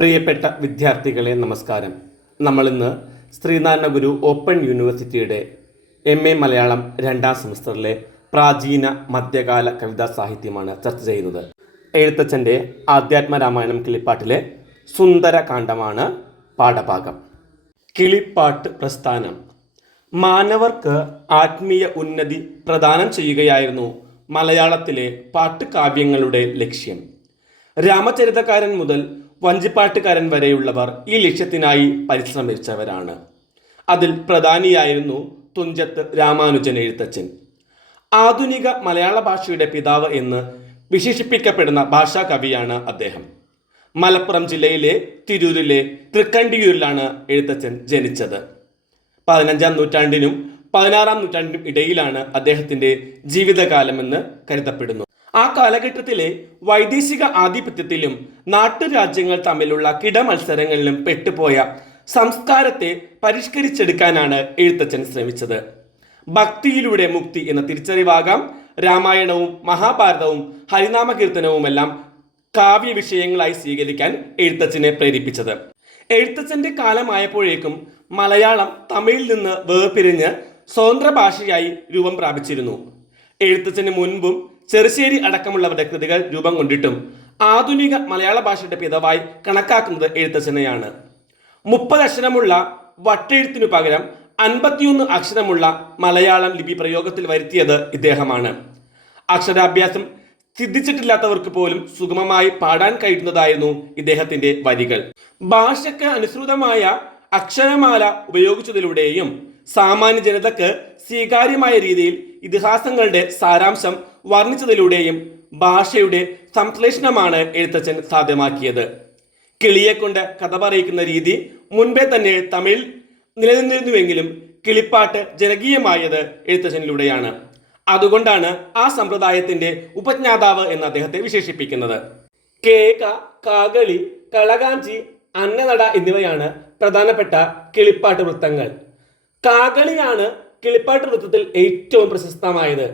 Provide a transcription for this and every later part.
പ്രിയപ്പെട്ട വിദ്യാർത്ഥികളെ നമസ്കാരം. നമ്മളിന്ന് ശ്രീനാരായണ ഗുരു ഓപ്പൺ യൂണിവേഴ്സിറ്റിയുടെ എം എ മലയാളം രണ്ടാം സെമസ്റ്ററിലെ പ്രാചീന മധ്യകാല കവിതാ സാഹിത്യമാണ് ചർച്ച ചെയ്യുന്നത്. എഴുത്തച്ഛന്റെ ആധ്യാത്മരാമായണം കിളിപ്പാട്ടിലെ സുന്ദരകാന്ഡമാണ് പാഠഭാഗം. കിളിപ്പാട്ട് പ്രസ്ഥാനം. മാനവർക്ക് ആത്മീയ ഉന്നതി പ്രദാനം ചെയ്യുകയായിരുന്നു മലയാളത്തിലെ പാട്ടുകാവ്യങ്ങളുടെ ലക്ഷ്യം. രാമചരിതകാരൻ മുതൽ വഞ്ചിപ്പാട്ടുകാരൻ വരെയുള്ളവർ ഈ ലക്ഷ്യത്തിനായി പരിശ്രമിച്ചവരാണ്. അതിൽ പ്രധാനിയായിരുന്നു തുഞ്ചത്ത് രാമാനുജൻ എഴുത്തച്ഛൻ. ആധുനിക മലയാള ഭാഷയുടെ പിതാവ് എന്ന് വിശേഷിപ്പിക്കപ്പെടുന്ന ഭാഷാ കവിയാണ് അദ്ദേഹം. മലപ്പുറം ജില്ലയിലെ തിരൂരിലെ തൃക്കണ്ടിയൂരിലാണ് എഴുത്തച്ഛൻ ജനിച്ചത്. പതിനഞ്ചാം നൂറ്റാണ്ടിനും പതിനാറാം നൂറ്റാണ്ടിനും ഇടയിലാണ് അദ്ദേഹത്തിന്റെ ജീവിതകാലമെന്ന് കരുതപ്പെടുന്നു. ആ കാലഘട്ടത്തിലെ വൈദേശിക ആധിപത്യത്തിലും നാട്ടുരാജ്യങ്ങൾ തമ്മിലുള്ള കിടമത്സരങ്ങളിലും പെട്ടുപോയ സംസ്കാരത്തെ പരിഷ്കരിച്ചെടുക്കാനാണ് എഴുത്തച്ഛൻ ശ്രമിച്ചത്. ഭക്തിയിലൂടെ മുക്തി എന്ന തിരിച്ചറിവാകാം. രാമായണവും മഹാഭാരതവും ഹരിനാമ കീർത്തനവുമെല്ലാം കാവ്യ വിഷയങ്ങളായി സ്വീകരിക്കാൻ എഴുത്തച്ഛനെ പ്രേരിപ്പിച്ചത്. എഴുത്തച്ഛന്റെ കാലമായപ്പോഴേക്കും മലയാളം തമിഴിൽ നിന്ന് വേർപിരിഞ്ഞ് സ്വതന്ത്ര ഭാഷയായി രൂപം പ്രാപിച്ചിരുന്നു. എഴുത്തച്ഛന് മുൻപും ചെറുശ്ശേരി അടക്കമുള്ളവരുടെ കൃതികൾ രൂപം കൊണ്ടിട്ടും ആധുനിക മലയാള ഭാഷയുടെ പിതാവായി കണക്കാക്കുന്നത് എഴുത്തച്ഛനെയാണ്. മുപ്പത് അക്ഷരമുള്ള വട്ടെഴുത്തിനു പകരം അൻപത്തിയൊന്ന് അക്ഷരമുള്ള മലയാളം ലിപി പ്രയോഗത്തിൽ വരുത്തിയത് ഇദ്ദേഹമാണ്. അക്ഷരാഭ്യാസം സിദ്ധിച്ചിട്ടില്ലാത്തവർക്ക് പോലും സുഗമമായി പാടാൻ കഴിയുന്നതായിരുന്നു ഇദ്ദേഹത്തിന്റെ വരികൾ. ഭാഷയ്ക്ക് അനുസൃതമായ അക്ഷരമാല ഉപയോഗിച്ചതിലൂടെയും സാമാന്യ ജനതക്ക് സ്വീകാര്യമായ രീതിയിൽ ഇതിഹാസങ്ങളുടെ സാരാംശം വർണിച്ചതിലൂടെയും ഭാഷയുടെ സംശ്ലേഷണമാണ് എഴുത്തച്ഛൻ സാധ്യമാക്കിയത്. കിളിയെ കൊണ്ട് കഥ പറയിക്കുന്ന രീതി മുൻപേ തന്നെ തമിഴിൽ നിലനിന്നിരുന്നുവെങ്കിലും കിളിപ്പാട്ട് ജനകീയമായത് എഴുത്തച്ഛനിലൂടെയാണ്. അതുകൊണ്ടാണ് ആ സമ്പ്രദായത്തിന്റെ ഉപജ്ഞാതാവ് എന്ന് അദ്ദേഹത്തെ വിശേഷിപ്പിക്കുന്നത്. കേക കാകളി കളകാഞ്ചി അന്നനട എന്നിവയാണ് പ്രധാനപ്പെട്ട കിളിപ്പാട്ട് വൃത്തങ്ങൾ. കാകളിയാണ് കിളിപ്പാട്ട് വൃത്തത്തിൽ ഏറ്റവും പ്രശസ്തമായത്.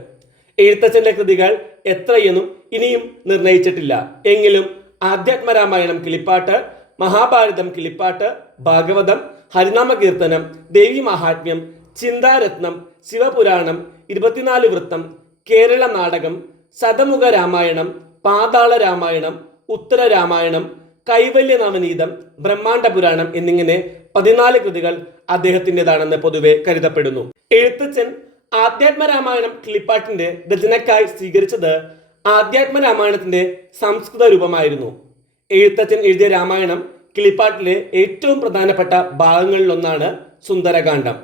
എഴുത്തച്ഛന്റെ കൃതികൾ എത്രയെന്നും ഇനിയും നിർണയിച്ചിട്ടില്ല. എങ്കിലും ആധ്യാത്മരാമായണം കിളിപ്പാട്ട് മഹാഭാരതം കിളിപ്പാട്ട് ഭാഗവതം ഹരിനാമ കീർത്തനം ദേവി മഹാത്മ്യം ചിന്താരത്നം ശിവപുരാണം ഇരുപത്തിനാല് വൃത്തം കേരള നാടകം ശതമുഖ രാമായണം പാതാള രാമായണം ഉത്തര രാമായണം കൈവല്യ നാമനീതം ബ്രഹ്മാണ്ഡ പുരാണം എന്നിങ്ങനെ പതിനാല് കൃതികൾ അദ്ദേഹത്തിന്റെതാണെന്ന് പൊതുവെ കരുതപ്പെടുന്നു. എഴുത്തച്ഛൻ ആധ്യാത്മരാമായണം കിളിപ്പാട്ടിന്റെ രചനക്കായി സ്വീകരിച്ചത് ആധ്യാത്മരാമായണത്തിന്റെ സംസ്കൃത രൂപമായിരുന്നു. എഴുത്തച്ഛൻ എഴുതിയ രാമായണം കിളിപ്പാട്ടിലെ ഏറ്റവും പ്രധാനപ്പെട്ട ഭാഗങ്ങളിലൊന്നാണ് സുന്ദരകാന്ഡം.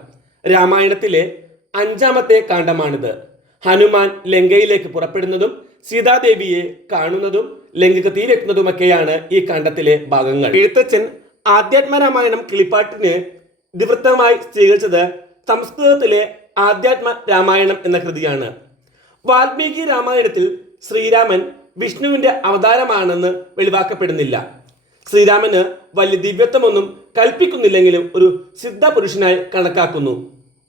രാമായണത്തിലെ അഞ്ചാമത്തെ കാണ്ഡമാണിത്. ഹനുമാൻ ലങ്കയിലേക്ക് പുറപ്പെടുന്നതും സീതാദേവിയെ കാണുന്നതും ലൈംഗിക തീരെത്തുന്നതുമൊക്കെയാണ് ഈ കാണ്ഡത്തിലെ ഭാഗങ്ങൾ. എഴുത്തച്ഛൻ ആധ്യാത്മരാമായണം കിളിപ്പാട്ടിന് ഇതിവൃത്തമായി സ്വീകരിച്ചത് സംസ്കൃതത്തിലെ ആധ്യാത്മ രാമായണം എന്ന കൃതിയാണ്. വാൽമീകി രാമായണത്തിൽ ശ്രീരാമൻ വിഷ്ണുവിന്റെ അവതാരമാണെന്ന് വെളിവാക്കപ്പെടുന്നില്ല. ശ്രീരാമന് വലിയ ദിവ്യത്വമൊന്നും കൽപ്പിക്കുന്നില്ലെങ്കിലും ഒരു സിദ്ധ പുരുഷനായി കണക്കാക്കുന്നു.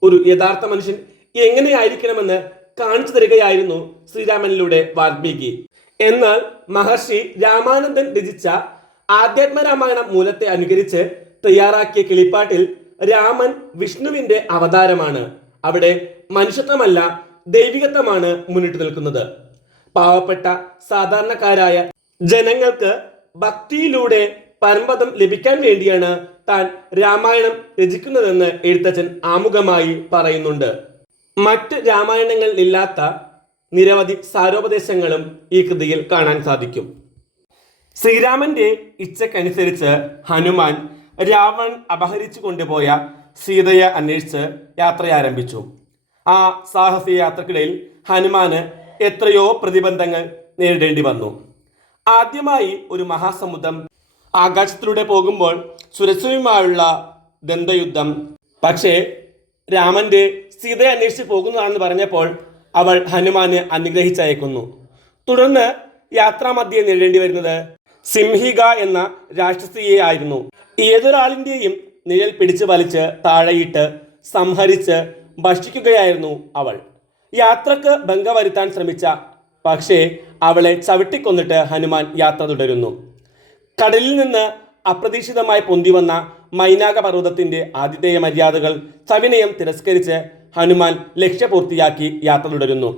ഒരു യഥാർത്ഥ മനുഷ്യൻ എങ്ങനെയായിരിക്കണമെന്ന് കാണിച്ചു തരികയായിരുന്നു ശ്രീരാമനിലൂടെ വാൽമീകി. എന്നാൽ മഹർഷി രാമാനന്ദൻ രചിച്ച ആധ്യാത്മരാമായണ മൂലത്തെ അനുകരിച്ച് തയ്യാറാക്കിയ കിളിപ്പാട്ടിൽ രാമൻ വിഷ്ണുവിന്റെ അവതാരമാണ്. അവിടെ മനുഷ്യത്വമല്ല ദൈവികത്വമാണ് മുന്നിട്ട് നിൽക്കുന്നത്. പാവപ്പെട്ട സാധാരണക്കാരായ ജനങ്ങൾക്ക് ഭക്തിയിലൂടെ പരമ്പതം ലഭിക്കാൻ വേണ്ടിയാണ് താൻ രാമായണം രചിക്കുന്നതെന്ന് എഴുത്തച്ഛൻ ആമുഖമായി പറയുന്നുണ്ട്. മറ്റ് രാമായണങ്ങളിൽ ഇല്ലാത്ത നിരവധി സാരോപദേശങ്ങളും ഈ കൃതിയിൽ കാണാൻ സാധിക്കും. ശ്രീരാമന്റെ ഇച്ഛക്കനുസരിച്ച് ഹനുമാൻ രാവൺ അപഹരിച്ചു കൊണ്ടുപോയ സീതയെ അന്വേഷിച്ച് യാത്ര ആരംഭിച്ചു ആ സാഹസിക യാത്രക്കിടയിൽ ഹനുമാന് എത്രയോ പ്രതിബന്ധങ്ങൾ നേരിടേണ്ടി വന്നു. ആദ്യമായി ഒരു മഹാസമുദ്രം ആകാശത്തിലൂടെ പോകുമ്പോൾ സുരക്ഷയുമായുള്ള ദന്തയുദ്ധം പക്ഷേ രാമന്റെ സീതയെ അന്വേഷിച്ച് പോകുന്നതാണെന്ന് പറഞ്ഞപ്പോൾ അവൾ ഹനുമാന് അനുഗ്രഹിച്ചയക്കുന്നു. തുടർന്ന് യാത്രാമധ്യേ നേരിടേണ്ടി വരുന്നത് സിംഹിക എന്ന രാക്ഷസിയെ ആയിരുന്നു. ഏതൊരാളിന്റെയും നിഴൽ പിടിച്ചു വലിച്ച് താഴെയിട്ട് സംഹരിച്ച് ഭക്ഷിക്കുകയായിരുന്നു അവൾ. യാത്രയ്ക്ക് ഭംഗം വരുത്താൻ ശ്രമിച്ച പക്ഷേ അവളെ ചവിട്ടിക്കൊന്നിട്ട് ഹനുമാൻ യാത്ര തുടരുന്നു. കടലിൽ നിന്ന് അപ്രതീക്ഷിതമായി പൊന്തിവന്ന മൈനാക പർവതത്തിന്റെ ആതിഥേയ മര്യാദകൾ സവിനയം തിരസ്കരിച്ച് ഹനുമാൻ ലക്ഷ്യപൂർത്തിയാക്കി യാത്ര തുടരുന്നു.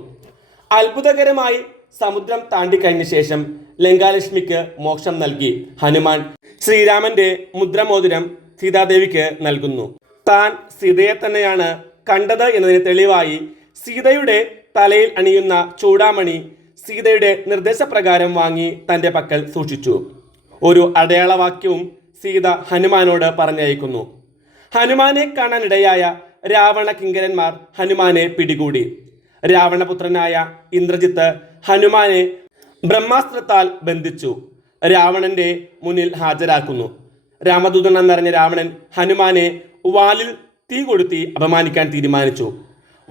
അത്ഭുതകരമായി സമുദ്രം താണ്ടിക്കഴിഞ്ഞ ശേഷം ലങ്കാലക്ഷ്മിക്ക് മോക്ഷം നൽകി ഹനുമാൻ ശ്രീരാമന്റെ മുദ്രമോതിരം സീതാദേവിക്ക് നൽകുന്നു. താൻ സീതയെ തന്നെയാണ് കണ്ടത് എന്നതിന് തെളിവായി സീതയുടെ തലയിൽ അണിയുന്ന ചൂടാമണി സീതയുടെ നിർദ്ദേശപ്രകാരം വാങ്ങി തന്റെ പക്കൽ സൂക്ഷിച്ചു. ഒരു അടയാളവാക്യവും സീത ഹനുമാനോട് പറഞ്ഞയക്കുന്നു. ഹനുമാനെ കാണാനിടയായ രാവണ കിങ്കരന്മാർ ഹനുമാനെ പിടികൂടി. രാവണപുത്രനായ ഇന്ദ്രജിത്ത് ഹനുമാനെ ബ്രഹ്മാസ്ത്രത്താൽ ബന്ധിച്ചു. രാവണന്റെ മുന്നിൽ ഹാജരാക്കുന്നു. രാമദൂതൻ എന്നറിഞ്ഞ രാവണൻ ഹനുമാനെ വാലിൽ തീ കൊളുത്തി അപമാനിക്കാൻ തീരുമാനിച്ചു.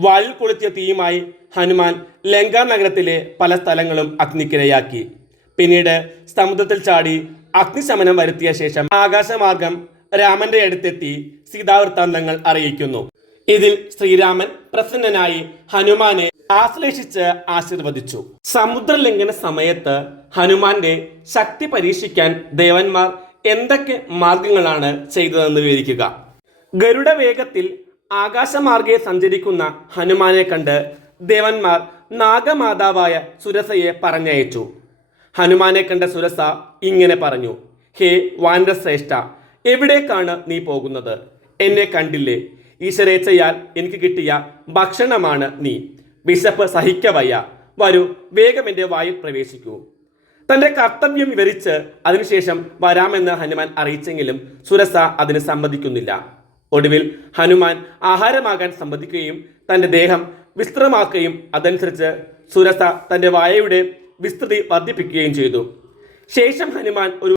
വാലിൽ കൊളുത്തിയ തീയുമായി ഹനുമാൻ ലങ്ക നഗരത്തിലെ പല സ്ഥലങ്ങളും അഗ്നിക്കിരയാക്കി. പിന്നീട് സമുദ്രത്തിൽ ചാടി അഗ്നിശമനം വരുത്തിയ ശേഷം ആകാശമാർഗം രാമന്റെ അടുത്തെത്തി സീതാവൃത്താന്തങ്ങൾ അറിയിക്കുന്നു. ഇതിൽ ശ്രീരാമൻ പ്രസന്നനായി ഹനുമാനെ ആശ്ലേഷിച്ച് ആശീർവദിച്ചു. സമുദ്രലംഘന സമയത്ത് ഹനുമാന്റെ ശക്തി പരീക്ഷിക്കാൻ ദേവന്മാർ എന്തൊക്കെ മാർഗങ്ങളാണ് ചെയ്തതെന്ന് വിവരിക്കുക. ഗരുഡ വേഗത്തിൽ ആകാശമാർഗെ സഞ്ചരിക്കുന്ന ഹനുമാനെ കണ്ട് ദേവന്മാർ നാഗമാതാവായ സുരസയെ പറഞ്ഞയച്ചു. ഹനുമാനെ കണ്ട സുരസ ഇങ്ങനെ പറഞ്ഞു ഹേ വാനരശ്രേഷ്ഠ എവിടേക്കാണ് നീ പോകുന്നത്? എന്നെ കണ്ടില്ലേ? ഈശ്വരേച്ഛയാൽ എനിക്ക് കിട്ടിയ ഭക്ഷണമാണ് നീ. വിശപ്പ് സഹിക്കവയ്യ. വരൂ വേഗം എന്റെ വായിൽ പ്രവേശിക്കൂ. തന്റെ കർത്തവ്യം വിവരിച്ച് അതിനുശേഷം വരാമെന്ന് ഹനുമാൻ അറിയിച്ചെങ്കിലും സുരസ അതിന് സമ്മതിക്കുന്നില്ല. ഒടുവിൽ ഹനുമാൻ ആഹാരമാകാൻ സമ്മതിക്കുകയും തന്റെ ദേഹം വിസ്തൃതമാക്കുകയും അതനുസരിച്ച് സുരസ തന്റെ വായയുടെ വിസ്തൃതി വർദ്ധിപ്പിക്കുകയും ചെയ്തു. ശേഷം ഹനുമാൻ ഒരു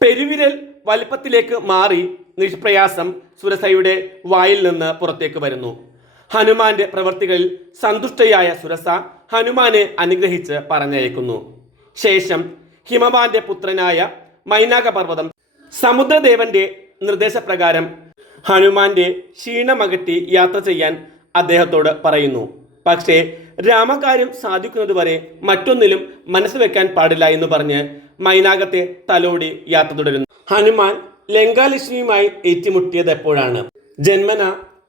പെരുവിരൽ വലിപ്പത്തിലേക്ക് മാറി നിഷ്പ്രയാസം സുരസയുടെ വായിൽ നിന്ന് പുറത്തേക്ക് വരുന്നു. ഹനുമാന്റെ പ്രവൃത്തികളിൽ സന്തുഷ്ടയായ സുരസ ഹനുമാനെ അനുഗ്രഹിച്ച് പറഞ്ഞയക്കുന്നു. ശേഷം ഹിമവാന്റെ പുത്രനായ മൈനാക പർവതം സമുദ്രദേവന്റെ നിർദ്ദേശപ്രകാരം ഹനുമാന്റെ ക്ഷീണമകറ്റി യാത്ര ചെയ്യാൻ അദ്ദേഹത്തോട് പറയുന്നു. പക്ഷേ രാമകാര്യം സാധിക്കുന്നതുവരെ മറ്റൊന്നിലും മനസ്സ് വെക്കാൻ പാടില്ല എന്ന് പറഞ്ഞ് മൈനാകത്തെ തലോടി യാത്ര തുടരുന്നു. ഹനുമാൻ ലങ്കാലക്ഷ്മിയുമായി ഏറ്റുമുട്ടിയത് എപ്പോഴാണ്? ജന്മന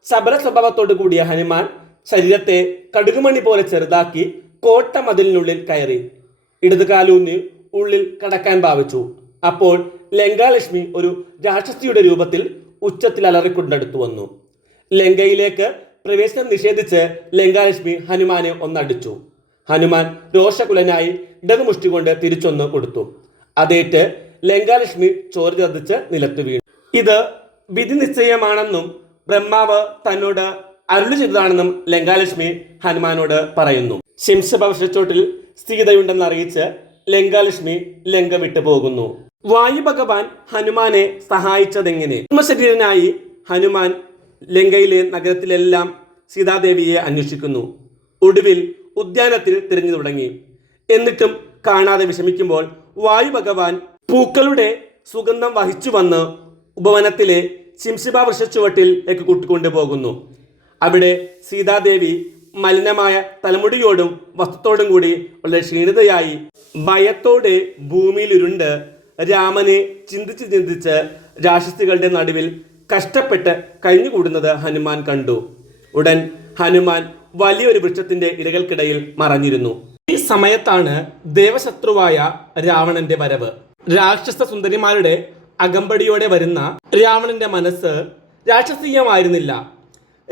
ശബര സ്വഭാവത്തോടു കൂടിയ ഹനുമാൻ ശരീരത്തെ കടുകുമണി പോലെ ചെറുതാക്കി കോട്ട മതിലിനുള്ളിൽ കയറി. ഇടതുകാലൂന്നി ഉള്ളിൽ കടക്കാൻ ഭാവിച്ചു. അപ്പോൾ ലങ്കാലക്ഷ്മി ഒരു രാക്ഷസിയുടെ രൂപത്തിൽ ഉച്ചത്തിൽ അലറിക്കൊണ്ടടുത്തു വന്നു. ലങ്കയിലേക്ക് പ്രവേശനം നിഷേധിച്ച് ലങ്കാലക്ഷ്മി ഹനുമാനെ ഒന്നടിച്ചു. ഹനുമാൻ രോഷകുലനായി ഇടതുമുഷ്ടി കൊണ്ട് തിരിച്ചൊന്ന് കൊടുത്തു. അതേറ്റ് ലങ്കാലക്ഷ്മി ചോര ചതിച്ച് നിലത്തു വീണു. ഇത് വിധി നിശ്ചയമാണെന്നും ബ്രഹ്മാവ് തന്നോട് അരുളി ചെയ്തതാണെന്നും ലങ്കാലക്ഷ്മി ഹനുമാനോട് പറയുന്നു. ശിംസഭവശ്ചോട്ടിൽ സീതയുണ്ടെന്ന് അറിയിച്ച് ലങ്കാലക്ഷ്മി ലങ്ക വിട്ടു പോകുന്നു. വായു ഭഗവാൻ ഹനുമാനെ സഹായിച്ചതെങ്ങനെ? ആത്മശരീരനായി ഹനുമാൻ ലങ്കയിലെ നഗരത്തിലെല്ലാം സീതാദേവിയെ അന്വേഷിക്കുന്നു. ഒടുവിൽ ഉദ്യാനത്തിൽ തിരഞ്ഞു തുടങ്ങി. എന്നിട്ടും കാണാതെ വിഷമിക്കുമ്പോൾ വായു ഭഗവാൻ പൂക്കളുടെ സുഗന്ധം വഹിച്ചു വന്ന് ഉപവനത്തിലെ ശിംശിബ വൃക്ഷച്ചുവട്ടിലേക്ക് കൂട്ടിക്കൊണ്ടുപോകുന്നു. അവിടെ സീതാദേവി മലിനമായ തലമുടിയോടും വസ്ത്രത്തോടും കൂടി വളരെ ക്ഷീണിതയായി ഭയത്തോടെ ഭൂമിയിലുരുണ്ട് രാമനെ ചിന്തിച്ച് ചിന്തിച്ച് രാക്ഷസികളുടെ നടുവിൽ കഷ്ടപ്പെട്ട് കഴിഞ്ഞുകൂടുന്നത് ഹനുമാൻ കണ്ടു. ഉടൻ ഹനുമാൻ വലിയൊരു വൃക്ഷത്തിന്റെ ഇലകൾക്കിടയിൽ മറഞ്ഞിരുന്നു. ഈ സമയത്താണ് ദേവശത്രുവായ രാവണന്റെ വരവ്. രാക്ഷസ സുന്ദരിമാരുടെ അകമ്പടിയോടെ വരുന്ന രാവണന്റെ മനസ്സ് രാക്ഷസീയമായിരുന്നില്ല.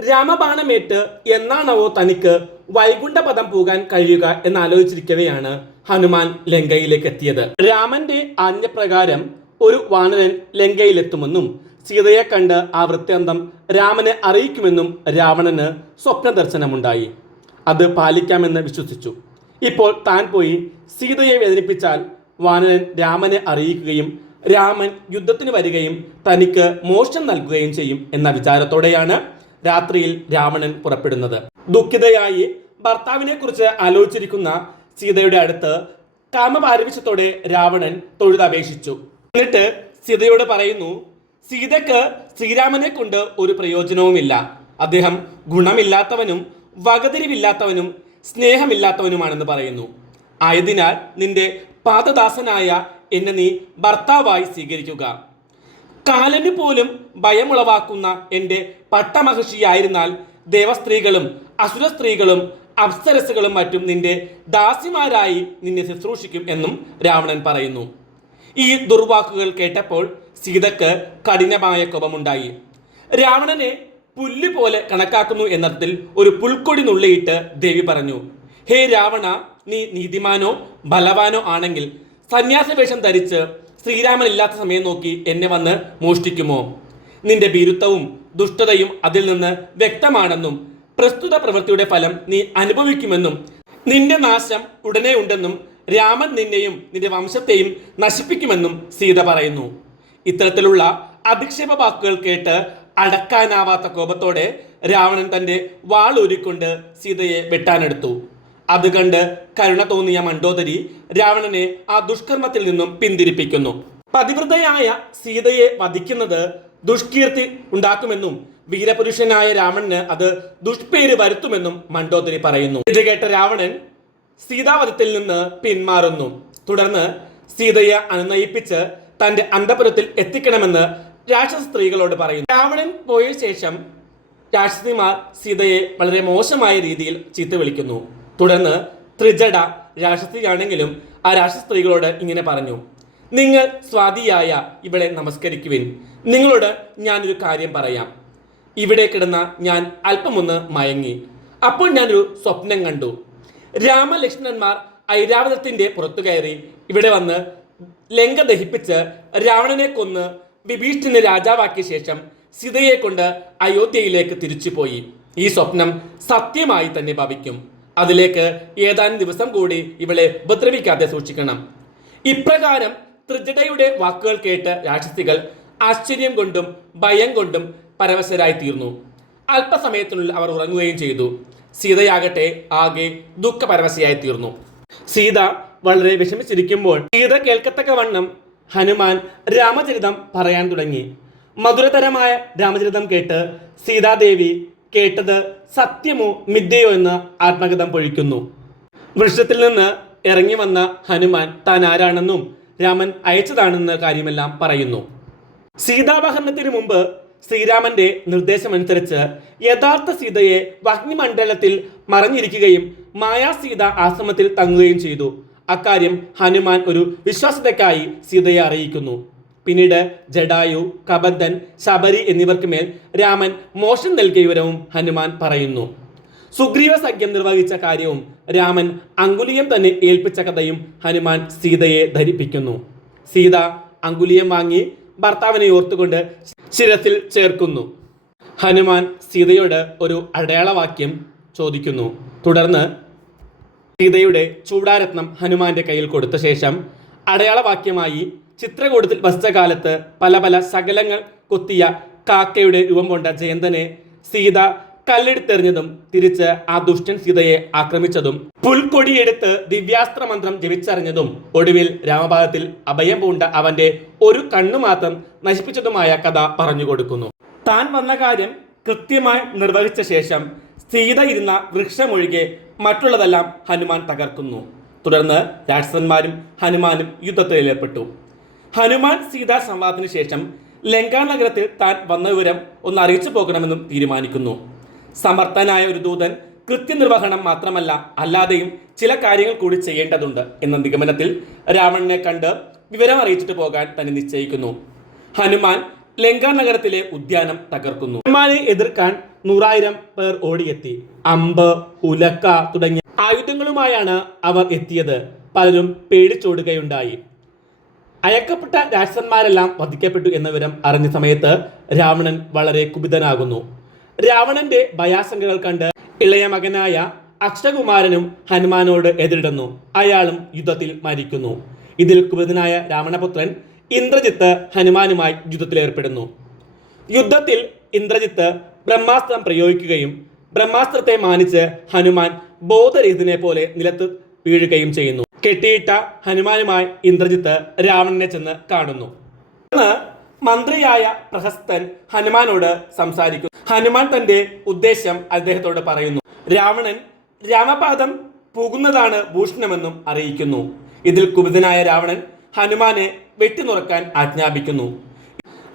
രാമബാണമേറ്റ് എന്നാണവോ തനിക്ക് വൈകുണ്ഠപദം പോകാൻ കഴിയുക എന്നാലോചിച്ചിരിക്കവെയാണ് ഹനുമാൻ ലങ്കയിലേക്ക് എത്തിയത് രാമന്റെ ആജ്ഞപ്രകാരം ഒരു വാനരൻ ലങ്കയിലെത്തുമെന്നും സീതയെ കണ്ട് ആ വൃത്താന്തം രാമനെ അറിയിക്കുമെന്നും രാവണന് സ്വപ്ന ദർശനമുണ്ടായി അത് പാലിക്കാമെന്ന് വിശ്വസിച്ചു. ഇപ്പോൾ താൻ പോയി സീതയെ വേദനിപ്പിച്ചാൽ വാനരൻ രാമനെ അറിയിക്കുകയും രാമൻ യുദ്ധത്തിന് വരികയും തനിക്ക് മോശം നൽകുകയും ചെയ്യും എന്ന വിചാരത്തോടെയാണ് രാത്രിയിൽ രാവണൻ പുറപ്പെടുന്നത്. ദുഃഖിതയായി ഭർത്താവിനെ കുറിച്ച് ആലോചിച്ചിരിക്കുന്ന സീതയുടെ അടുത്ത് കാമപാരവശ്യത്തോടെ രാവണൻ തൊഴുതപേക്ഷിച്ചു. എന്നിട്ട് സീതയോട് പറയുന്നു സീതയ്ക്ക് ശ്രീരാമനെ കൊണ്ട് ഒരു പ്രയോജനവുമില്ല. അദ്ദേഹം ഗുണമില്ലാത്തവനും വകതിരിവില്ലാത്തവനും സ്നേഹമില്ലാത്തവനുമാണെന്ന് പറയുന്നു. ആയതിനാൽ നിന്റെ പാദദാസനായ എന്നെ നീ ഭർത്താവായി സ്വീകരിക്കുക. കാലന് പോലും ഭയമുളവാക്കുന്ന എന്റെ പട്ടമഹർഷിയായിരുന്നാൽ ദേവസ്ത്രീകളും അസുര സ്ത്രീകളും അപ്സരസുകളും മറ്റും നിന്റെ ദാസിമാരായി നിന്നെ ശുശ്രൂഷിക്കും എന്നും രാവണൻ പറയുന്നു. ഈ ദുർവാക്കുകൾ കേട്ടപ്പോൾ സീതക്ക് കഠിനമായ കോപമുണ്ടായി. രാവണനെ പുല്ല് പോലെ കണക്കാക്കുന്നു എന്നതിൽ ഒരു പുൽക്കൊടി നുള്ളിയിട്ട് ദേവി പറഞ്ഞു ഹേ രാവണ നീ നീതിമാനോ ബലവാനോ ആണെങ്കിൽ സന്യാസവേഷം ധരിച്ച് ശ്രീരാമൻ ഇല്ലാത്ത സമയം നോക്കി എന്നെ വന്ന് മോഷ്ടിക്കുമോ? നിന്റെ ഭീരുത്വവും ദുഷ്ടതയും അതിൽ നിന്ന് വ്യക്തമാണെന്നും പ്രസ്തുത പ്രവൃത്തിയുടെ ഫലം നീ അനുഭവിക്കുമെന്നും നിന്റെ നാശം ഉടനെ ഉണ്ടെന്നും രാമൻ നിന്നെയും നിന്റെ വംശത്തെയും നശിപ്പിക്കുമെന്നും സീത പറയുന്നു. ഇത്തരത്തിലുള്ള അധിക്ഷേപ വാക്കുകൾ കേട്ട് അടക്കാനാവാത്ത കോപത്തോടെ രാവണൻ തന്റെ വാൾ വാളൂരിക്കൊണ്ട് സീതയെ വെട്ടാനെടുത്തു. അത് കണ്ട് കരുണ തോന്നിയ മണ്ടോദരി രാവണനെ ആ ദുഷ്കർമ്മത്തിൽ നിന്നും പിന്തിരിപ്പിക്കുന്നു. പതിവ്രതയായ സീതയെ വധിക്കുന്നത് ദുഷ്കീർത്തി ഉണ്ടാക്കുമെന്നും വീരപുരുഷനായ രാവണന് അത് ദുഷ്പേര് വരുത്തുമെന്നും മണ്ടോദരി പറയുന്നു. ഇത് കേട്ട രാവണൻ സീതാവധത്തിൽ നിന്ന് പിന്മാറുന്നു. തുടർന്ന് സീതയെ അനുനയിപ്പിച്ച് തന്റെ അന്തപുരത്തിൽ എത്തിക്കണമെന്ന് രാക്ഷസ സ്ത്രീകളോട് പറയുന്നു. രാവണൻ പോയ ശേഷം രാക്ഷസിമാർ സീതയെ വളരെ മോശമായ രീതിയിൽ ചീത്ത വിളിക്കുന്നു. തുടർന്ന് ത്രിജട രാക്ഷസിയാണെങ്കിലും ആ രാക്ഷസ സ്ത്രീകളോട് ഇങ്ങനെ പറഞ്ഞു നിങ്ങൾ സ്വാതിയായ ഇവിടെ നമസ്കരിക്കുവിൻ. നിങ്ങളോട് ഞാനൊരു കാര്യം പറയാം. ഇവിടെ കിടന്ന ഞാൻ അല്പമൊന്ന് മയങ്ങി. അപ്പോൾ ഞാനൊരു സ്വപ്നം കണ്ടു. രാമലക്ഷ്മണന്മാർ ഐരാവതത്തിന്റെ പുറത്തു കയറി ഇവിടെ വന്ന് ലങ്ക ദഹിപ്പിച്ച് രാവണനെ കൊന്ന് വിഭീഷണനെ രാജാവാക്കിയ ശേഷം സീതയെ കൊണ്ട് അയോധ്യയിലേക്ക് തിരിച്ചുപോയി. ഈ സ്വപ്നം സത്യമായി തന്നെ ഭവിക്കും. അതിലേക്ക് ഏതാനും ദിവസം കൂടി ഇവളെ ഉപദ്രവിക്കാതെ സൂക്ഷിക്കണം. ഇപ്രകാരം ത്രിജടയുടെ വാക്കുകൾ കേട്ട് രാക്ഷസികൾ ആശ്ചര്യം കൊണ്ടും ഭയം കൊണ്ടും പരവശരായി തീർന്നു. അല്പസമയത്തിനുള്ളിൽ അവർ ഉറങ്ങുകയും ചെയ്തു. സീതയാകട്ടെ ആകെ ദുഃഖപരവശയായി തീർന്നു. സീത വളരെ വിഷമിച്ചിരിക്കുമ്പോൾ ഗീത കേൾക്കത്തക്ക വണ്ണം ഹനുമാൻ രാമചരിതം പറയാൻ തുടങ്ങി. മധുരതരമായ രാമചരിതം കേട്ട് സീതാദേവി കേട്ടത് സത്യമോ മിഥ്യയോ എന്ന് ആത്മകഥം പൊഴിക്കുന്നു. വൃക്ഷത്തിൽ നിന്ന് ഇറങ്ങി വന്ന ഹനുമാൻ താൻ ആരാണെന്നും രാമൻ അയച്ചതാണെന്ന കാര്യമെല്ലാം പറയുന്നു. സീതാപഹരണത്തിന് മുമ്പ് ശ്രീരാമന്റെ നിർദ്ദേശമനുസരിച്ച് യഥാർത്ഥ സീതയെ വഗ്നിമണ്ഡലത്തിൽ മറഞ്ഞിരിക്കുകയും മായാ സീത ആശ്രമത്തിൽ തങ്ങുകയും ചെയ്തു. അക്കാര്യം ഹനുമാൻ ഒരു വിശ്വാസതയ്ക്കായി സീതയെ അറിയിക്കുന്നു. പിന്നീട് ജഡായു കബദ്ധൻ ശബരി എന്നിവർക്ക് മേൽ രാമൻ മോഷം നൽകിയ വിവരവും ഹനുമാൻ പറയുന്നു. സുഗ്രീവ സഖ്യം നിർവഹിച്ച കാര്യവും രാമൻ അങ്കുലിയം തന്നെ ഏൽപ്പിച്ച കഥയും ഹനുമാൻ സീതയെ ധരിപ്പിക്കുന്നു. സീത അങ്കുലിയം വാങ്ങി ഭർത്താവിനെ ഓർത്തുകൊണ്ട് ശിരസിൽ ചേർക്കുന്നു. ഹനുമാൻ സീതയോട് ഒരു അടയാളവാക്യം ചോദിക്കുന്നു. തുടർന്ന് സീതയുടെ ചൂടാരത്നം ഹനുമാന്റെ കയ്യിൽ കൊടുത്ത ശേഷം അടയാളവാക്യമായി ചിത്രകൂടത്തിൽ വസിച്ച കാലത്ത് പല പല സകലങ്ങൾ കൊത്തിയ കാക്കയുടെ രൂപം കൊണ്ട ജയന്തനെ സീത കല്ലെടുത്തെറിഞ്ഞതും തിരിച്ച് ആ ദുഷ്ടൻ സീതയെ ആക്രമിച്ചതും പുൽക്കൊടിയെടുത്ത് ദിവ്യാസ്ത്ര മന്ത്രം ജപിച്ചറിഞ്ഞതും ഒടുവിൽ രാമപാദത്തിൽ അഭയം പൂണ്ട അവന്റെ ഒരു കണ്ണു മാത്രം നശിപ്പിച്ചതുമായ കഥ പറഞ്ഞു കൊടുക്കുന്നു. താൻ വന്ന കാര്യം കൃത്യമായി നിർവഹിച്ച ശേഷം സീത ഇരുന്ന വൃക്ഷമൊഴികെ മറ്റുള്ളതെല്ലാം ഹനുമാൻ തകർക്കുന്നു. തുടർന്ന് രാക്ഷസന്മാരും ഹനുമാനും യുദ്ധത്തിൽ ഏർപ്പെട്ടു. ഹനുമാൻ സീതാ സംവാദത്തിന് ശേഷം ലങ്കാ നഗരത്തിൽ താൻ വന്ന വിവരം ഒന്ന് അറിയിച്ചു പോകണമെന്നും തീരുമാനിക്കുന്നു. സമർത്ഥനായ ഒരു ദൂതൻ കൃത്യനിർവഹണം മാത്രമല്ല അല്ലാതെയും ചില കാര്യങ്ങൾ കൂടി ചെയ്യേണ്ടതുണ്ട് എന്ന നിഗമനത്തിൽ രാവണനെ കണ്ട് വിവരം അറിയിച്ചിട്ട് പോകാൻ തന്നെ നിശ്ചയിക്കുന്നു. ഹനുമാൻ ലങ്കാ നഗരത്തിലെ ഉദ്യാനം തകർക്കുന്നു. ഹനുമാനെ എതിർക്കാൻ നൂറായിരം പേർ ഓടിയെത്തി. അമ്പ് ഉലക്ക തുടങ്ങിയ ആയുധങ്ങളുമായാണ് അവർ എത്തിയത്. പലരും പേടിച്ചോടുകയുണ്ടായി. അയക്കപ്പെട്ട രാക്ഷസന്മാരെല്ലാം വധിക്കപ്പെട്ടു എന്ന വിവരം അറിഞ്ഞ സമയത്ത് രാവണൻ വളരെ കുപിതനാകുന്നു. രാവണന്റെ ഭയാശങ്കകൾ കണ്ട് ഇളയ മകനായ അക്ഷകുമാരനും ഹനുമാനോട് എതിരിടുന്നു. അയാളും യുദ്ധത്തിൽ മരിക്കുന്നു. ഇതിൽ കുപിതനായ രാവണപുത്രൻ ഇന്ദ്രജിത്ത് ഹനുമാനുമായി യുദ്ധത്തിൽ ഏർപ്പെടുന്നു യുദ്ധത്തിൽ ഇന്ദ്രജിത്ത് ബ്രഹ്മാസ്ത്രം പ്രയോഗിക്കുകയും ബ്രഹ്മാസ്ത്രത്തെ മാനിച്ച് ഹനുമാൻ ബോധരഹിതനെ പോലെ നിലത്ത് വീഴുകയും ചെയ്യുന്നു. കെട്ടിയിട്ട ഹനുമാനുമായി ഇന്ദ്രജിത്ത് രാവണനെ ചെന്ന് കാണുന്നു. മന്ത്രിയായ പ്രഹസ്തൻ ഹനുമാനോട് സംസാരിക്കുന്നു. ഹനുമാൻ തന്റെ ഉദ്ദേശം അദ്ദേഹത്തോട് പറയുന്നു. രാവണൻ രാമപാദം പുകുന്നതാണ് ഭൂഷണമെന്നും അറിയിക്കുന്നു. ഇതിൽ കുപിതനായ രാവണൻ ഹനുമാനെ വെട്ടിനുറക്കാൻ ആജ്ഞാപിക്കുന്നു.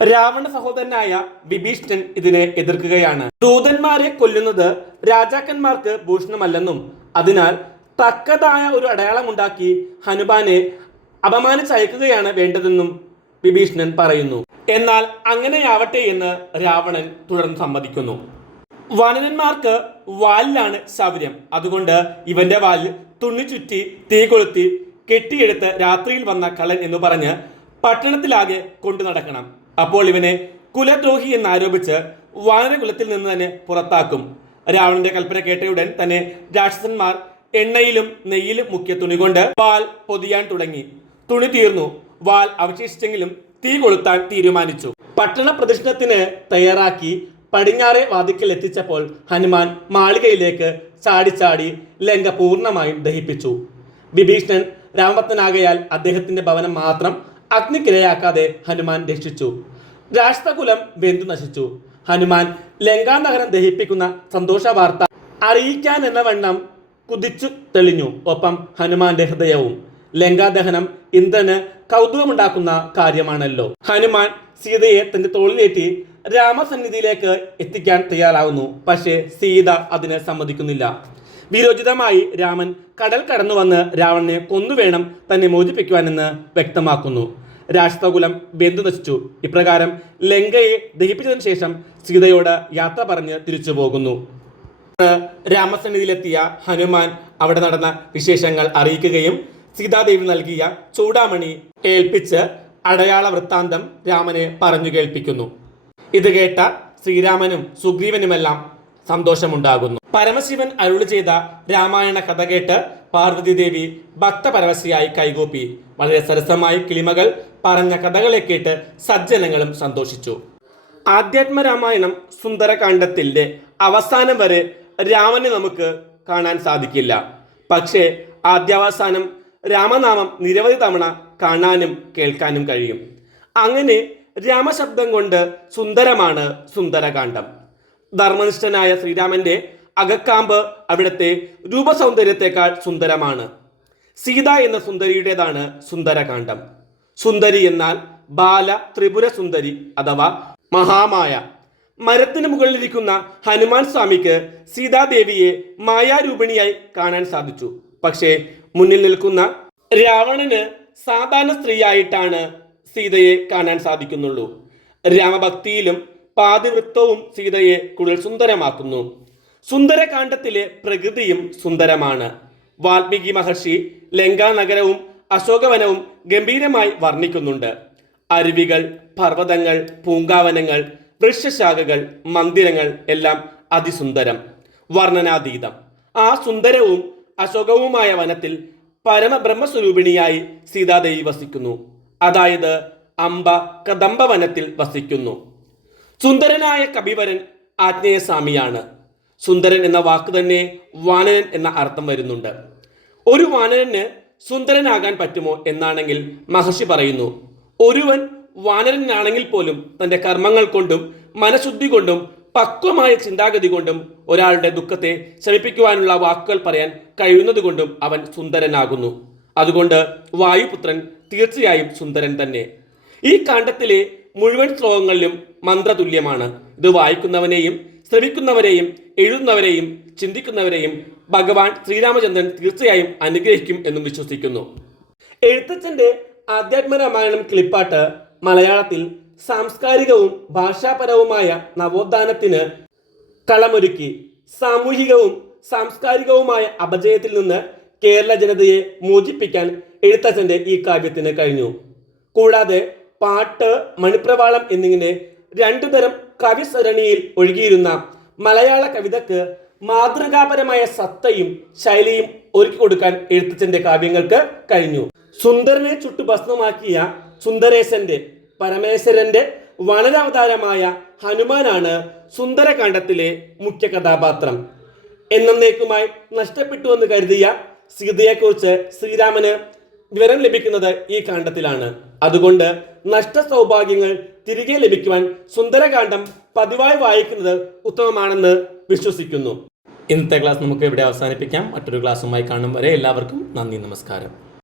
രാവണ സഹോദരനായ വിഭീഷണൻ ഇതിനെ എതിർക്കുകയാണ്. ദൂതന്മാരെ കൊല്ലുന്നത് രാജാക്കന്മാർക്ക് ഭൂഷണമല്ലെന്നും അതിനാൽ തക്കതായ ഒരു അടയാളമുണ്ടാക്കി ഹനുമാനെ അപമാനിച്ചയക്കുകയാണ് വേണ്ടതെന്നും വിഭീഷണൻ പറയുന്നു. എന്നാൽ അങ്ങനെയാവട്ടെ എന്ന് രാവണൻ തുടർന്ന് സമ്മതിക്കുന്നു. വനനന്മാർക്ക് വാലിലാണ് ശൗര്യം. അതുകൊണ്ട് ഇവന്റെ വാലിൽ തുണി ചുറ്റി തീ കൊളുത്തി കെട്ടിയെടുത്ത് രാത്രിയിൽ വന്ന കള്ളൻ എന്ന് പറഞ്ഞ് പട്ടണത്തിലാകെ കൊണ്ടു നടക്കണം അപ്പോൾ ഇവനെ കുലദ്രോഹി എന്നാരോപിച്ച് വാനരകുലത്തിൽ നിന്ന് തന്നെ പുറത്താക്കും. രാവണന്റെ കൽപ്പന കേട്ടയുടൻ തന്നെ രാക്ഷസന്മാർ എണ്ണയിലും നെയ്യിലും മുക്കിയ തുണി കൊണ്ട് വാൽ പൊതിയാൻ തുടങ്ങി. തുണി തീർന്നു. വാൽ അവശേഷിച്ചെങ്കിലും തീ കൊളുത്താൻ തീരുമാനിച്ചു. പട്ടണ പ്രദക്ഷിണത്തിന് തയ്യാറാക്കി പടിഞ്ഞാറെ വാതിക്കൽ എത്തിച്ചപ്പോൾ ഹനുമാൻ മാളികയിലേക്ക് ചാടിച്ചാടി ലങ്ക പൂർണമായും ദഹിപ്പിച്ചു. വിഭീഷണൻ രാമഭക്തനാകയാൽ അദ്ദേഹത്തിന്റെ ഭവനം മാത്രം അഗ്നിക്കിരയാക്കാതെ ഹനുമാൻ രക്ഷിച്ചു. രാഷ്ട്രകുലം വെന്തു നശിച്ചു. ഹനുമാൻ ലങ്കാ നഗരം ദഹിപ്പിക്കുന്ന സന്തോഷ വാർത്ത അറിയിക്കാൻ എന്ന വണ്ണം കുതിച്ചു തെളിഞ്ഞു. ഒപ്പം ഹനുമാന്റെ ഹൃദയവും ലങ്കാദഹനം ഇന്ദ്രന് കൗതുകമുണ്ടാക്കുന്ന കാര്യമാണല്ലോ. ഹനുമാൻ സീതയെ തന്റെ തോളിലേറ്റി രാമസന്നിധിയിലേക്ക് എത്തിക്കാൻ തയ്യാറാവുന്നു. പക്ഷേ സീത അതിന് സമ്മതിക്കുന്നില്ല. വിരോചിതമായി രാമൻ കടൽ കടന്നു വന്ന് രാവണനെ കൊന്നുവേണം തന്നെ മോചിപ്പിക്കുവാനെന്ന് വ്യക്തമാക്കുന്നു. രാഷ്ട്രകുലം ബന്ധു നശിച്ചു. ഇപ്രകാരം ലങ്കയെ ദഹിപ്പിച്ചതിനു ശേഷം സീതയോട് യാത്ര പറഞ്ഞ് തിരിച്ചു പോകുന്നു. രാമസന്നിധിയിലെത്തിയ ഹനുമാൻ അവിടെ നടന്ന വിശേഷങ്ങൾ അറിയിക്കുകയും സീതാദേവി നൽകിയ ചൂടാമണി ഏൽപ്പിച്ച് അടയാള വൃത്താന്തം രാമനെ പറഞ്ഞു കേൾപ്പിക്കുന്നു. ഇത് കേട്ട ശ്രീരാമനും സുഗ്രീവനുമെല്ലാം സന്തോഷമുണ്ടാകുന്നു. പരമശിവൻ അരുളി ചെയ്ത രാമായണ കഥ കേട്ട് പാർവതി ദേവി ഭക്തപരവശിയായി കൈകൂപ്പി. വളരെ സരസമായി കിളിമകൾ പറഞ്ഞ കഥകളെ കേട്ട് സജ്ജനങ്ങളും സന്തോഷിച്ചു. ആധ്യാത്മ രാമായണം സുന്ദരകാന്ഡത്തിന്റെ അവസാനം വരെ രാമനെ നമുക്ക് കാണാൻ സാധിക്കില്ല. പക്ഷേ ആദ്യാവസാനം രാമനാമം നിരവധി തവണ കാണാനും കേൾക്കാനും കഴിയും. അങ്ങനെ രാമശബ്ദം കൊണ്ട് സുന്ദരമാണ് സുന്ദരകാന്ഡം. ധർമ്മനിഷ്ഠനായ ശ്രീരാമന്റെ അകക്കാമ്പ് അവിടുത്തെ രൂപസൗന്ദര്യത്തെക്കാൾ സുന്ദരമാണ്. സീത എന്ന സുന്ദരിയുടേതാണ് സുന്ദരകാന്ഡം. സുന്ദരി എന്നാൽ ബാല ത്രിപുര സുന്ദരി അഥവാ മഹാമായ. മരത്തിന് മുകളിലിരിക്കുന്ന ഹനുമാൻ സ്വാമിക്ക് സീതാദേവിയെ മായാരൂപിണിയായി കാണാൻ സാധിച്ചു. പക്ഷേ മുന്നിൽ നിൽക്കുന്ന രാവണന് സാധാരണ സ്ത്രീയായിട്ടാണ് സീതയെ കാണാൻ സാധിക്കുന്നുള്ളൂ. രാമഭക്തിയിലും പാതിവൃത്തവും സീതയെ കൂടുതൽ സുന്ദരമാക്കുന്നു. സുന്ദരകാന്ഡത്തിലെ പ്രകൃതിയും സുന്ദരമാണ്. വാൽമീകി മഹർഷി ലങ്കാ നഗരവും അശോകവനവും ഗംഭീരമായി വർണിക്കുന്നുണ്ട്. അരുവികൾ പർവതങ്ങൾ പൂങ്കാവനങ്ങൾ വൃക്ഷശാഖകൾ മന്ദിരങ്ങൾ എല്ലാം അതിസുന്ദരം വർണനാതീതം. ആ സുന്ദരവും അശോകവുമായ വനത്തിൽ പരമബ്രഹ്മസ്വരൂപിണിയായി സീതാദേവി വസിക്കുന്നു. അതായത് അംബ കദംബ വനത്തിൽ വസിക്കുന്നു. സുന്ദരനായ കപിവരൻ ആജ്ഞേയസ്വാമിയാണ് സുന്ദരൻ എന്ന വാക്ക് തന്നെ വാനനൻ എന്ന അർത്ഥം വരുന്നുണ്ട്. ഒരു വാനനന് സുന്ദരനാകാൻ പറ്റുമോ എന്നാണെങ്കിൽ മഹർഷി പറയുന്നു ഒരുവൻ വാനരനാണെങ്കിൽ പോലും തന്റെ കർമ്മങ്ങൾ കൊണ്ടും മനഃശുദ്ധി കൊണ്ടും പക്വമായ ചിന്താഗതി കൊണ്ടും ഒരാളുടെ ദുഃഖത്തെ ശമിപ്പിക്കുവാനുള്ള വാക്കുകൾ പറയാൻ കഴിയുന്നത് കൊണ്ടും അവൻ സുന്ദരനാകുന്നു. അതുകൊണ്ട് വായുപുത്രൻ തീർച്ചയായും സുന്ദരൻ തന്നെ. ഈ കാണ്ഡത്തിലെ മുഴുവൻ ശ്ലോകങ്ങളിലും മന്ത്രതുല്യമാണ്. ഇത് വായിക്കുന്നവനെയും ശ്രമിക്കുന്നവരെയും എഴുതുന്നവരെയും ചിന്തിക്കുന്നവരെയും ഭഗവാൻ ശ്രീരാമചന്ദ്രൻ തീർച്ചയായും അനുഗ്രഹിക്കും എന്നും വിശ്വസിക്കുന്നു. എഴുത്തച്ഛന്റെ ആധ്യാത്മരാമായണം കിളിപ്പാട്ട് മലയാളത്തിൽ സാംസ്കാരികവും ഭാഷാപരവുമായ നവോത്ഥാനത്തിന് കളമൊരുക്കി. സാമൂഹികവും സാംസ്കാരികവുമായ അപജയത്തിൽ നിന്ന് കേരള ജനതയെ മോചിപ്പിക്കാൻ എഴുത്തച്ഛന്റെ ഈ കാവ്യത്തിന് കഴിഞ്ഞു. കൂടാതെ പാട്ട് മണിപ്രവാളം എന്നിങ്ങനെ രണ്ടു തരം കവിസരണിയിൽ ഒഴുകിയിരുന്ന മലയാള കവിതക്ക് മാതൃകാപരമായ സത്തയും ശൈലിയും ഒരുക്കി കൊടുക്കാൻ എഴുത്തച്ഛന്റെ കാവ്യങ്ങൾക്ക് കഴിഞ്ഞു. സുന്ദരനെ ചുട്ടു ഭസ്മമാക്കിയ സുന്ദരേശന്റെ പരമേശ്വരന്റെ വനരാവതാരമായ ഹനുമാനാണ് സുന്ദരകാന്ഡത്തിലെ മുഖ്യ കഥാപാത്രം. എന്നേക്കുമായി നഷ്ടപ്പെട്ടു എന്ന് കരുതിയ സീതയെക്കുറിച്ച് ശ്രീരാമന് വിവരം ലഭിക്കുന്നത് ഈ കാണ്ഡത്തിലാണ്. അതുകൊണ്ട് നഷ്ട സൗഭാഗ്യങ്ങൾ തിരികെ ലഭിക്കുവാൻ സുന്ദരകാന്ഡം പതിവായി വായിക്കുന്നത് ഉത്തമമാണെന്ന് വിശ്വസിക്കുന്നു. ഇന്നത്തെ ക്ലാസ് നമുക്ക് ഇവിടെ അവസാനിപ്പിക്കാം. മറ്റൊരു ക്ലാസ്സുമായി കാണും വരെ എല്ലാവർക്കും നന്ദി നമസ്കാരം.